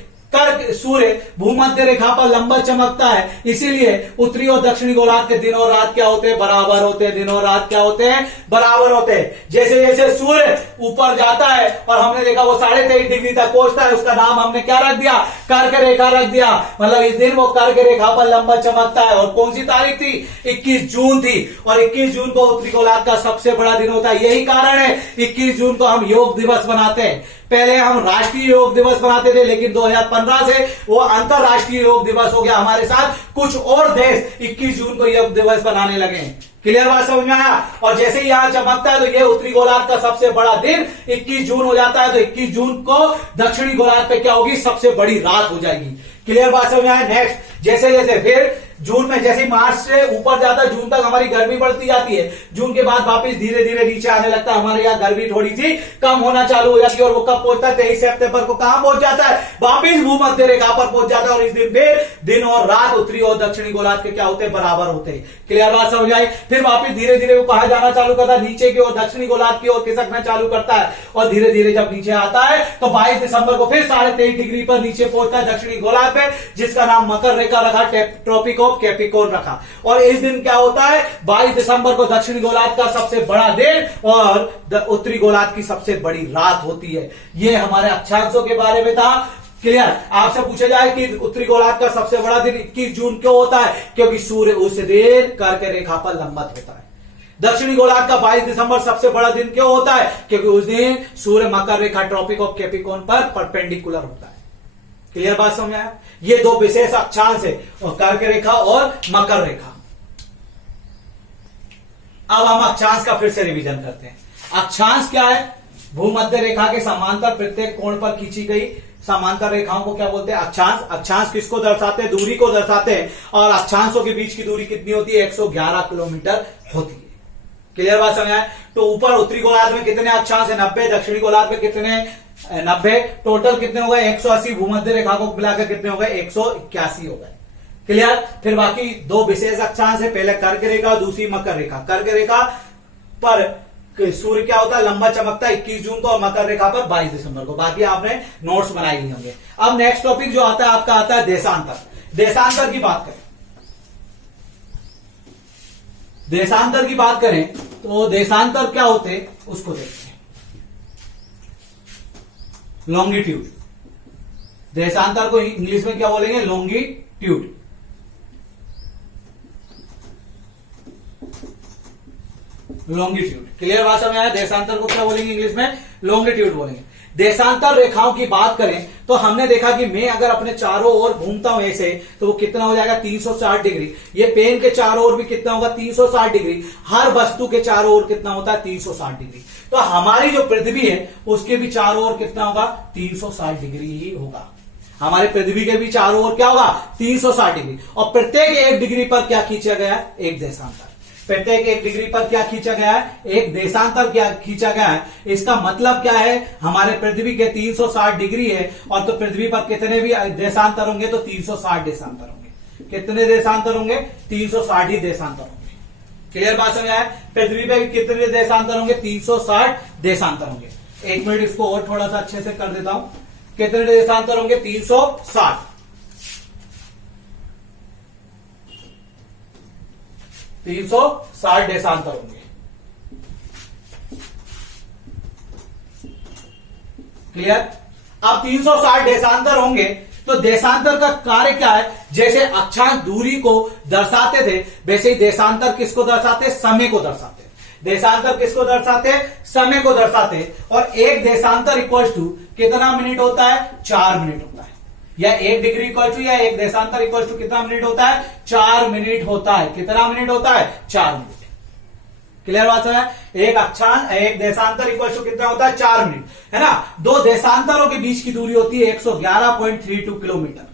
भूमध्य रेखा पर लंबा चमकता है, इसीलिए उत्तरी और दक्षिणी गोलार्ध के दिन और रात क्या होते हैं? बराबर होते हैं। दिन और रात क्या होते हैं? बराबर होते हैं। जैसे जैसे सूर्य ऊपर जाता है और हमने देखा वो 23.5 डिग्री तक पहुंचता है, उसका नाम हमने क्या रख दिया? कर्क रेखा रख दिया। मतलब इस दिन वो कर्क रेखा पर लंबा चमकता है। और कौन सी तारीख थी? 21 जून थी। और 21 जून को उत्तरी गोलार्ध का सबसे बड़ा दिन होता है। यही कारण है 21 जून को हम योग दिवस मनाते हैं। पहले हम राष्ट्रीय योग दिवस मनाते थे, लेकिन 2015 से वो अंतरराष्ट्रीय योग दिवस हो गया। हमारे साथ कुछ और देश 21 जून को योग दिवस बनाने लगे हैं। क्लियर बात समझ में आया? और जैसे ही यहां चमकता है तो ये उत्तरी गोलार्ध का सबसे बड़ा दिन 21 जून हो जाता है। तो 21 जून को दक्षिणी गोलार्ध पे क्या होगी? सबसे बड़ी रात हो जाएगी। क्लियर बात समझ में आया? नेक्स्ट जैसे जैसे फिर जून में जैसे मार्च से ऊपर जाता है, जून तक हमारी गर्मी बढ़ती जाती है। जून के बाद वापस धीरे धीरे नीचे आने लगता है। हमारे यहाँ गर्मी थोड़ी सी कम होना चालू हो जाती है। और वो कब पहुंचता है? 23 सितंबर को कहां पहुंच जाता है? वापस भूमध्य रेखा पर पहुंच जाता है। और इस दिन फिर दिन और रात उत्तरी और दक्षिणी गोलार्ध के क्या होते हैं? बराबर होते हैं। क्लियर बात समझ आई? फिर वापस धीरे धीरे वो कहां जाना चालू करता है? नीचे की ओर, दक्षिणी गोलार्ध की ओर खिसकना चालू करता है। और धीरे धीरे जब नीचे आता है तो 22 दिसंबर को फिर 23.5 डिग्री पर नीचे पहुंचता है दक्षिणी गोलार्ध पे, जिसका नाम मकर रेखा रखा, ट्रॉपिक ऑफ कैप्रिकॉर्न रखा। और इस दिन क्या होता है? 22 दिसंबर को दक्षिणी गोलार्ध का सबसे बड़ा दिन और उत्तरी गोलार्ध की सबसे बड़ी रात होती है। ये हमारे अक्षांशों के बारे में था। क्लियर? आपसे पूछा जाए कि उत्तरी गोलार्ध का सबसे बड़ा दिन 21 जून क्यों होता है? क्योंकि सूर्य उस दिन कर्क रेखा पर लंबवत होता है। दक्षिणी गोलार्ध का 22 दिसंबर सबसे बड़ा दिन क्यों होता है? क्योंकि उस दिन सूर्य मकर रेखा, ट्रॉपिक ऑफ कैप्रिकॉर्न पर परपेंडिकुलर होता है। क्लियर बात समझ आया? ये दो विशेष अक्षांश है, कर्क रेखा और मकर रेखा। अब हम अक्षांश का फिर से रिवीजन करते हैं। अक्षांश क्या है? भूमध्य रेखा के समांतर प्रत्येक कोण पर खींची गई समांतर रेखाओं को क्या बोलते हैं? अक्षांश। अक्षांश किसको दर्शाते हैं? दूरी को दर्शाते हैं। और अक्षांशों के बीच की दूरी कितनी होती है? 111 किलोमीटर होती है। क्लियर बात समझ आए? तो ऊपर उत्तरी गोलार्ध में कितने अक्षांश है? 90। दक्षिणी गोलार्ध में कितने? 90, टोटल कितने हो गए 180, भूमध्य रेखा को मिलाकर कितने हो गए 181 हो गए। क्लियर। फिर बाकी दो विशेष अक्षांश है, पहले कर्क रेखा, दूसरी मकर रेखा। कर्क रेखा पर सूर्य क्या होता है, लंबा चमकता है 21 जून को, और मकर रेखा पर 22 दिसंबर को। बाकी आपने नोट्स बनाए लिए होंगे। अब नेक्स्ट टॉपिक जो आता है आपका आता है देशांतर। देशांतर की बात करें, देशांतर की बात करें तो देशांतर क्या होते उसको देखते हैं। लॉन्गिट्यूड, देशांतर को इंग्लिश में क्या बोलेंगे, लॉन्गिट्यूड। लॉन्गिट्यूड, क्लियर बात समझ आया। देशांतर को क्या बोलेंगे इंग्लिश में, लॉन्गिट्यूड बोलेंगे। देशांतर रेखाओं की बात करें तो हमने देखा कि मैं अगर अपने चारों ओर घूमता हूं ऐसे, तो वो कितना हो जाएगा 360 डिग्री। ये पेन के चारों ओर भी कितना होगा 360 डिग्री। हर वस्तु के चारों ओर कितना होता है 360 डिग्री। तो हमारी जो पृथ्वी है उसके भी चारों ओर कितना होगा 360 डिग्री ही होगा। हमारे पृथ्वी के भी चारों ओर क्या होगा 360 डिग्री। और प्रत्येक 1 डिग्री पर क्या खींचा गया, एक देशांतर। प्रत्येक 1 डिग्री पर क्या खींचा गया है, एक देशांतर क्या खींचा गया है। इसका मतलब क्या है, हमारे पृथ्वी के 360 डिग्री है, और तो पृथ्वी पर कितने भी देशांतर होंगे तो 360 देशांतर होंगे। कितने देशांतर होंगे, 360 ही देशांतर होंगे। क्लियर बात समझ आया। पृथ्वी पे कितने देशांतर होंगे, 360 देशांतर होंगे। 1 मिनट इसको और थोड़ा सा अच्छे से कर देता हूं। कितने देशांतर होंगे, 360 देशांतर होंगे। क्लियर। अब 360 देशांतर होंगे तो देशांतर का कार्य क्या है, जैसे अक्षांश दूरी को दर्शाते थे वैसे ही देशांतर किसको दर्शाते, समय को दर्शाते। देशांतर किसको दर्शाते, समय को दर्शाते। और एक देशांतर इक्वल टू कितना मिनट होता है, 4 मिनट होता है। या 1 डिग्री इक्वल टू या एक देशांतर इक्वल टू कितना मिनट होता है, 4 मिनट होता है। कितना मिनट होता है, 4 मिनट। क्लियर बात है। एक अक्षांश एक देशांतर इक्वल टू कितना होता है, 4 मिनट, है ना। दो देशांतरों के बीच की दूरी होती है 111.32 किलोमीटर।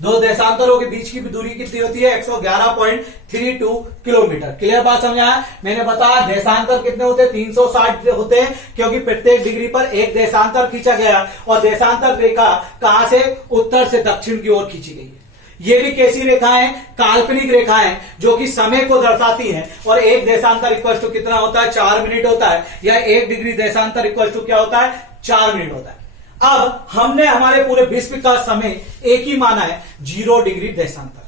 दो देशांतरों के बीच की दूरी कितनी होती है, 111.32 किलोमीटर। क्लियर बात समझा। मैंने बताया देशांतर कितने होते हैं, 360 होते हैं, क्योंकि प्रत्येक डिग्री पर एक देशांतर खींचा गया। और देशांतर रेखा कहां से, उत्तर से दक्षिण की ओर खींची गई है। ये भी कैसी रेखाएं, काल्पनिक रेखाएं जो कि समय को दर्शाती हैं। और एक देशांतर इक्वल टू कितना होता है, 4 मिनट होता है। या 1 डिग्री देशांतर इक्वल टू क्या होता है, 4 मिनट होता है। अब हमने हमारे पूरे विश्व का समय एक ही माना है, 0 डिग्री देशांतर।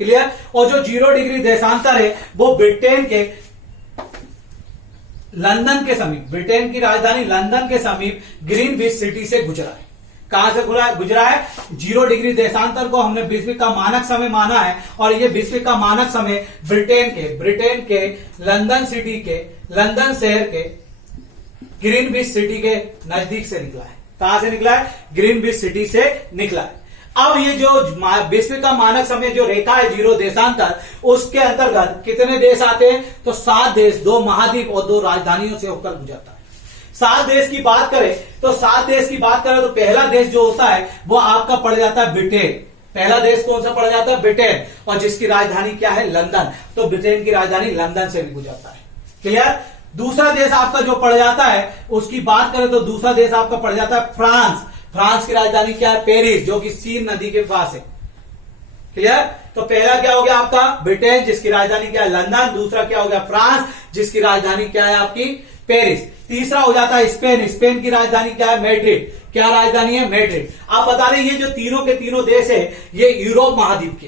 क्लियर। और जो 0 डिग्री देशांतर है वो ब्रिटेन के लंदन के समीप, ब्रिटेन की राजधानी लंदन के समीप ग्रीनविच सिटी से गुजरा है। कहां से गुजरा है, 0 डिग्री देशांतर को हमने विश्व का मानक समय माना है। और ये विश्व का मानक समय ब्रिटेन के लंदन सिटी के, लंदन शहर के ग्रीनविच सिटी के नजदीक से निकला है। कहां से निकला है, ग्रीनविच सिटी से निकला है। अब ये जो विश्व का मानक समय जो रेखा है 0 देशांतर, उसके अंतर्गत कितने देश आते हैं, तो 7 देश, 2 महाद्वीप और 2 राजधानियों से होकर गुजरता है। 7 देश की बात करें तो 7 देश की बात करें तो पहला देश जो होता है वो आपका पड़ जाता है ब्रिटेन। पहला देश कौन सा पड़ जाता है, ब्रिटेन, और जिसकी राजधानी क्या है, लंदन। तो ब्रिटेन की राजधानी लंदन से भी गुजरता है। क्लियर। दूसरा देश आपका जो पड़ जाता है उसकी बात करें तो दूसरा देश आपका पड़ जाता है फ्रांस। फ्रांस की राजधानी क्या है, पेरिस, जो कि सीन नदी के पास है। क्लियर। तो पहला क्या हो गया आपका ब्रिटेन, जिसकी राजधानी क्या है, लंदन। दूसरा क्या हो गया, फ्रांस, जिसकी राजधानी क्या है आपकी, पेरिस। तीसरा हो जाता है स्पेन। स्पेन की राजधानी क्या है, मैड्रिड। क्या राजधानी है, मैड्रिड। आप बता रहे ये जो तीनों के तीनों देश है ये यूरोप महाद्वीप के।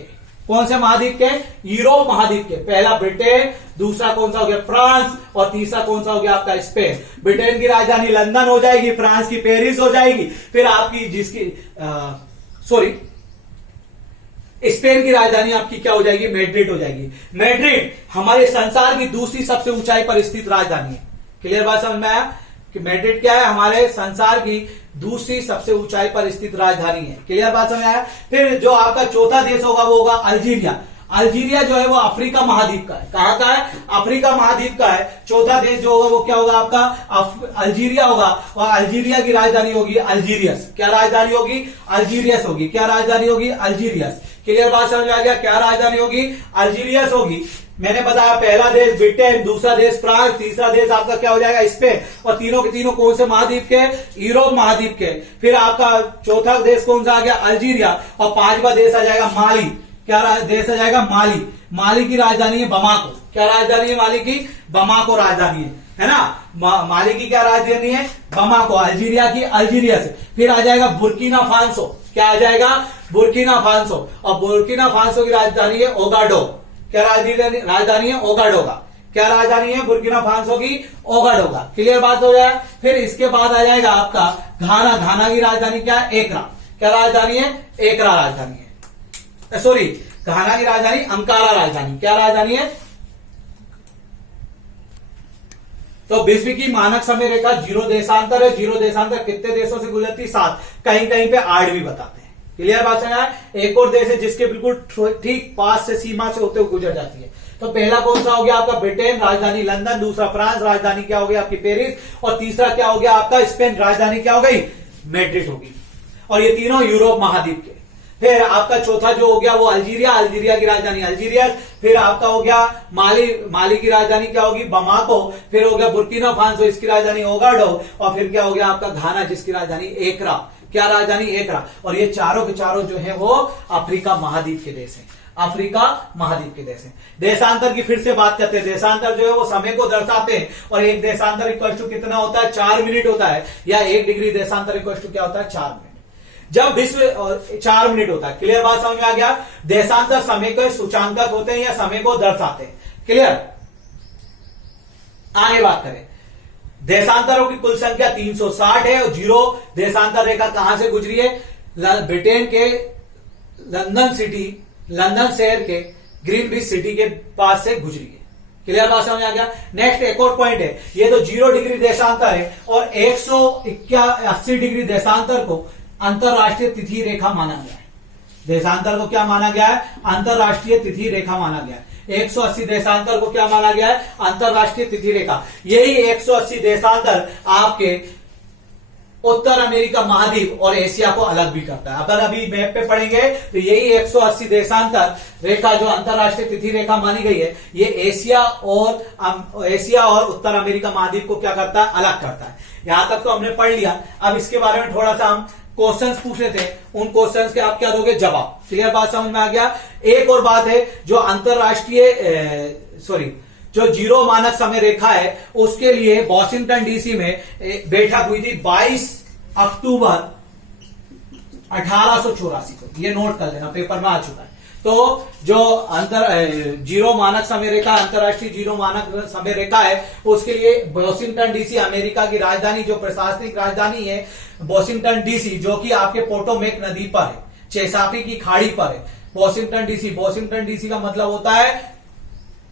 कौन से महाद्वीप के, यूरोप महाद्वीप के। पहला ब्रिटेन, दूसरा कौन सा हो गया, फ्रांस, और तीसरा कौन सा हो गया आपका, स्पेन। ब्रिटेन की राजधानी लंदन हो जाएगी, फ्रांस की पेरिस हो जाएगी, फिर आपकी स्पेन की राजधानी आपकी क्या हो जाएगी, मैड्रिड हो जाएगी। मैड्रिड हमारे संसार की दूसरी सबसे ऊंचाई पर स्थित राजधानी है। क्लियर बात समझ में आया कि मैड्रिड क्या है, हमारे संसार की दूसरी सबसे ऊंचाई पर स्थित राजधानी है। क्लियर बात समझ में आया। फिर जो आपका चौथा देश होगा वो होगा अल्जीरिया। अल्जीरिया जो है वो अफ्रीका महाद्वीप का है। कहां का है, अफ्रीका महाद्वीप का है। चौथा देश जो होगा वो क्या होगा आपका, अल्जीरिया होगा। और अल्जीरिया की राजधानी होगी अल्जीरियस। क्या राजधानी होगी, अल्जीरियस होगी। क्या राजधानी होगी, अल्जीरियस। क्लियर बात समझ आ गया? क्या राजधानी होगी? अल्जीरियस होगी। मैंने बताया पहला देश ब्रिटेन, दूसरा देश फ्रांस, तीसरा देश आपका क्या हो जाएगा? स्पेन। और तीनों के तीनों कौन से महाद्वीप के? यूरोप महाद्वीप के। फिर आपका चौथा देश कौन सा आ गया? अल्जीरिया। और पांचवा देश आ जाएगा माली। क्या देश आ जाएगा? माली। माली की राजधानी है बमाको। क्या राजधानी है माली की? बमाको राजधानी है ना। माली की क्या राजधानी है? बमाको। अल्जीरिया की अल्जीरिया से। फिर आ जाएगा बुर्किना फासो। क्या आ जाएगा? Burkina Faso. और बुर्किना फासो की राजधानी है ओगाडो। क्या राजधानी है? ओगाडोगा। क्या राजधानी है बुर्किना फासो की? ओगाडोगा। क्लियर बात हो जाए। फिर इसके बाद आ जाएगा आपका घाना। घाना की राजधानी क्या है? एकरा। क्या राजधानी है? एकरा राजधानी है। सॉरी, घाना की राजधानी अंकारा राजधानी। क्या राजधानी है? तो विश्व की मानक समय रेखा 0 देशांतर है। 0 देशांतर कितने देशों से गुजरती? 7। कहीं कहीं पे 8 भी बताते हैं। क्लियर बात समझ आया? एक और देश है जिसके बिल्कुल ठीक पास से सीमा से होते हुए गुजर जाती है। तो पहला कौन सा हो गया आपका? ब्रिटेन, राजधानी लंदन। दूसरा फ्रांस, राजधानी क्या हो गया आपकी? पेरिस। और तीसरा क्या हो गया आपका? स्पेन, राजधानी क्या हो गई? मैड्रिड होगी। और ये तीनों यूरोप महाद्वीप के। फिर आपका चौथा जो हो गया वो अल्जीरिया। अल्जीरिया की राजधानी अल्जीरिया। फिर आपका हो गया माली। माली की राजधानी क्या होगी? बमाको। फिर हो गया बुर्किना फासो, इसकी राजधानी ओगाडो। और फिर क्या हो गया आपका? घाना, जिसकी राजधानी एकरा। क्या राजधानी? एकरा। और ये चारों के चारों जो है वो अफ्रीका महाद्वीप के देश हैं। अफ्रीका महाद्वीप के देश हैं। देशांतर की फिर से बात करते हैं। देशांतर जो है वो समय को दर्शाते हैं। और एक देशांतर इक्वल टू कितना होता है? 4 मिनट होता है। या 1 डिग्री देशांतर इक्वल टू क्या होता है? 4 मिनट। जब विश्व 4 मिनट होता है। क्लियर बात समझ में आ गया? देशांतर समय के सूचांकक होते हैं या समय को दर्शाते हैं। क्लियर? आगे बात करें। देशांतरों की कुल संख्या 360 है। और 0 देशांतर रेखा कहां से गुजरी है? ब्रिटेन के लंदन शहर के ग्रीनविच सिटी के पास से गुजरी है। क्लियर बात समझ आ गया? नेक्स्ट एक और पॉइंट है। ये तो 0 डिग्री देशांतर है और 180 डिग्री देशांतर को अंतरराष्ट्रीय तिथि रेखा माना गया है। देशांतर को क्या माना गया है? अंतरराष्ट्रीय तिथि रेखा माना गया है। 180 देशांतर को क्या माना गया है? अंतरराष्ट्रीय तिथि रेखा। यही 180 देशांतर आपके उत्तर अमेरिका महाद्वीप और एशिया को अलग भी करता है। अगर अभी मैप पे पढ़ेंगे तो यही 180 देशांतर रेखा जो अंतरराष्ट्रीय तिथि रेखा मानी गई है, ये एशिया और उत्तर अमेरिका महाद्वीप को क्या करता है? अलग करता है। यहां तक तो हमने पढ़ लिया। अब इसके बारे में थोड़ा सा हम क्वेश्चंस पूछ लेते हैं। उन क्वेश्चंस के आप क्या दोगे? जवाब। क्लियर बात समझ में आ गया? एक और बात है, जो अंतरराष्ट्रीय जो 0 मानक समय रेखा है उसके लिए वॉशिंगटन डीसी में बैठक हुई थी 22 अक्टूबर 1884 को। ये नोट कर लेना, पेपर में आ चुका है। तो जो 0 मानक समय रेखा, अंतरराष्ट्रीय 0 मानक समय रेखा है, उसके लिए वॉशिंगटन डीसी, अमेरिका की राजधानी, जो प्रशासनिक राजधानी है वॉशिंगटन डीसी, जो कि आपके पोटोमेक नदी पर है, चेसापी की खाड़ी पर है। वॉशिंगटन डीसी, वॉशिंगटन डीसी का मतलब होता है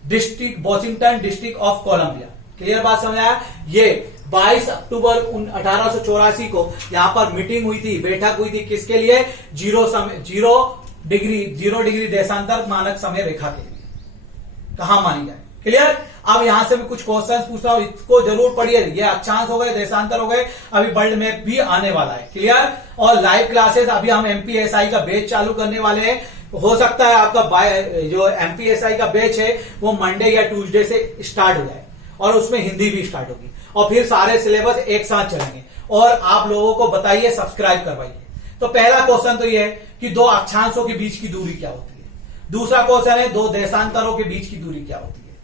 district, Washington district of Columbia. Clear बात समझ आया? ये 22 अक्टूबर 1884 को यहां पर मीटिंग हुई थी, बैठक हुई थी। किसके लिए? 0 डिग्री देशांतर मानक समय रेखा के लिए। कहां मानी जाए? क्लियर? अब यहां से मैं कुछ क्वेश्चंस पूछ रहा हूं, इसको जरूर पढ़िए। ये अक्षांश हो गए, देशांतर हो गए, अभी वर्ल्ड मैप भी आने वाला है। क्लियर? और लाइव क्लासेस अभी हम एमपीएसआई का बैच चालू करने वाले हैं। हो सकता है आपका जो एमपीएसआई का बैच है वो मंडे या ट्यूसडे से स्टार्ट हो जाए और उसमें हिंदी भी स्टार्ट होगी और फिर सारे सिलेबस एक साथ चलेंगे। और आप लोगों को बताइए, सब्सक्राइब करवाइए। तो पहला क्वेश्चन तो ये है कि 2 अक्षांशों के बीच की दूरी क्या होती है। दूसरा क्वेश्चन है 2 देशांतरों के बीच की दूरी क्या होती है।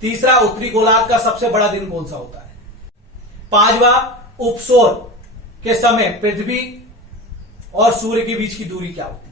तीसरा, उत्तरी गोलार्ध का सबसे बड़ा दिन कौन सा होता है। 5वां, उपसौर के समय पृथ्वी और सूर्य के बीच की दूरी क्या होती है।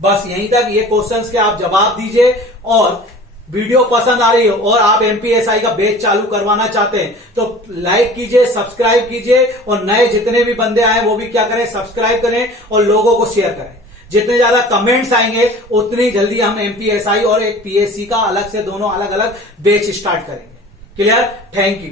बस यहीं तक ये क्वेश्चंस के आप जवाब दीजिए। और वीडियो पसंद आ रही हो और आप एमपीएसआई का बैच चालू करवाना चाहते हैं तो लाइक कीजिए, सब्सक्राइब कीजिए। और नए जितने भी बंदे आए वो भी क्या करें? सब्सक्राइब करें और लोगों को शेयर करें। जितने ज्यादा कमेंट्स आएंगे उतनी जल्दी हम एमपीएसआई और एक पीएससी का अलग से दोनों अलग अलग बैच स्टार्ट करेंगे। क्लियर? Thank you.